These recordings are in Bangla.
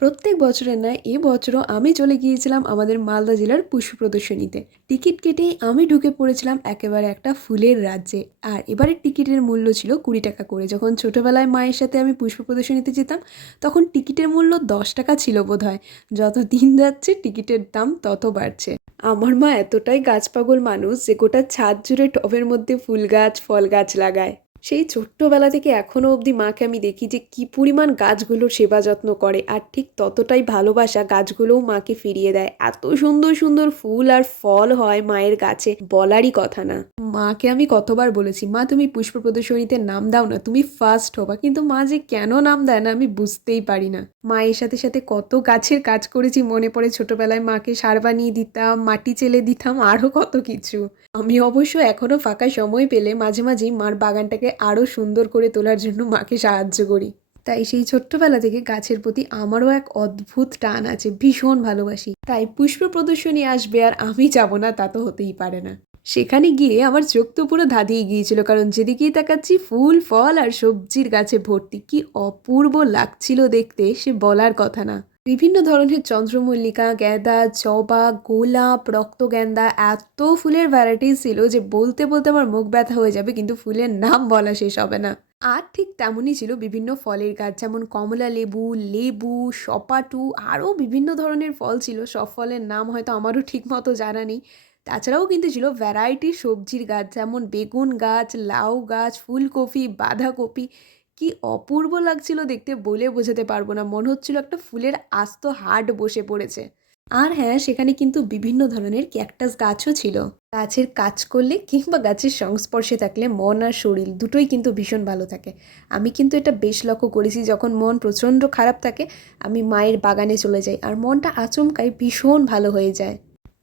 প্রত্যেক বছরের ন্যায় এবছরও আমি চলে গিয়েছিলাম আমাদের মালদা জেলার পুষ্প প্রদর্শনীতে। টিকিট কেটেই আমি ঢুকে পড়েছিলাম একেবারে একটা ফুলের রাজ্যে। আর এবারের টিকিটের মূল্য ছিল 20 টাকা করে। যখন ছোটোবেলায় মায়ের সাথে আমি পুষ্প প্রদর্শনীতে যেতাম তখন টিকিটের মূল্য 10 টাকা ছিল বোধহয়। যত দিন যাচ্ছে টিকিটের দাম তত বাড়ছে। আমার মা এতটাই গাছ পাগল মানুষ যে গোটা ছাদ জুড়ে টবের মধ্যে ফুল গাছ ফল গাছ লাগায়। সেই ছোট্টবেলা থেকে এখনও অবধি মাকে আমি দেখি যে কী পরিমাণ গাছগুলোর সেবা যত্ন করে, আর ঠিক ততটাই ভালোবাসা গাছগুলোও মাকে ফিরিয়ে দেয়। এত সুন্দর সুন্দর ফুল আর ফল হয় মায়ের গাছে, বলারই কথা না। মাকে আমি কতবার বলেছি, মা তুমি পুষ্প প্রদর্শনীতে নাম দাও না, তুমি ফার্স্ট হবা, কিন্তু মা যে কেন নাম দেয় না আমি বুঝতেই পারি না। মায়ের সাথে সাথে কত গাছের কাজ করেছি মনে পড়ে, ছোটবেলায় মাকে সার বানিয়ে দিতাম, মাটি চেলে দিতাম, আরও কত কিছু। আমি অবশ্য এখনও ফাঁকা সময় পেলে মাঝে মাঝেই মার বাগানটাকে আরও সুন্দর করে তোলার জন্য মাকে সাহায্য করি। তাই সেই ছোট্টবেলা থেকে গাছের প্রতি আমারও এক অদ্ভুত টান আছে, ভীষণ ভালোবাসি। তাই পুষ্প প্রদর্শনী আসবে আর আমি যাব না তা তো হতেই পারে না। সেখানে গিয়ে আমার চোখ তো পুরো ধাঁধিয়ে গিয়েছিল, কারণ যেদিকেই তাকাচ্ছি ফুল ফল আর সবজির গাছে ভর্তি। কি অপূর্ব লাগছিল দেখতে, সে বলার কথা না। বিভিন্ন ধরনের চন্দ্রমল্লিকা, গাঁদা, জবা, গোলাপ, রক্তগেন্দা, এত ফুলের ভ্যারাইটিস ছিল যে বলতে বলতে আমার মুখ ব্যথা হয়ে যাবে, কিন্তু ফুলের নাম বলা শেষ হবে না। আর ঠিক তেমনই ছিল বিভিন্ন ফলের গাছ, যেমন কমলা লেবু, লেবু, সপাটু, আরও বিভিন্ন ধরনের ফল ছিল। সব ফলের নাম হয়তো আমারও ঠিক মতো জানা নেই। তাছাড়াও কিন্তু ছিল ভ্যারাইটির সবজির গাছ, যেমন বেগুন গাছ, লাউ গাছ, ফুলকপি, বাঁধাকপি। কি অপূর্ব লাগছিল দেখতে, বলে বোঝাতে পারবো না। মনে হচ্ছিল একটা ফুলের আস্ত হাট বসে পড়েছে। আর হ্যাঁ, সেখানে কিন্তু বিভিন্ন ধরনের ক্যাকটাস গাছও ছিল। গাছের কাজ করলে কিংবা গাছের সংস্পর্শে থাকলে মন আর শরীর দুটোই কিন্তু ভীষণ ভালো থাকে। আমি কিন্তু এটা বেশ লক্ষ্য করেছি, যখন মন প্রচণ্ড খারাপ থাকে আমি মায়ের বাগানে চলে যাই আর মনটা আচমকাই ভীষণ ভালো হয়ে যায়।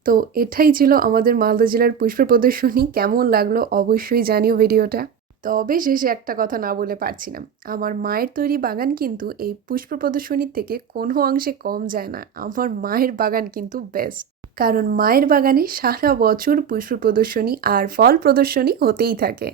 তো এটাই ছিল আমাদের মালদা জেলার পুষ্প প্রদর্শনী। কেমন লাগলো অবশ্যই জানিও ভিডিওটা। তবে শেষে একটা কথা না বলে পারছি না, আমার মায়ের তৈরি বাগান কিন্তু এই পুষ্প প্রদর্শনীর থেকে কোনো অংশে কম যায় না। আমার মায়ের বাগান কিন্তু বেস্ট, কারণ মায়ের বাগানে সারা বছর পুষ্প প্রদর্শনী আর ফল প্রদর্শনী হতেই থাকে।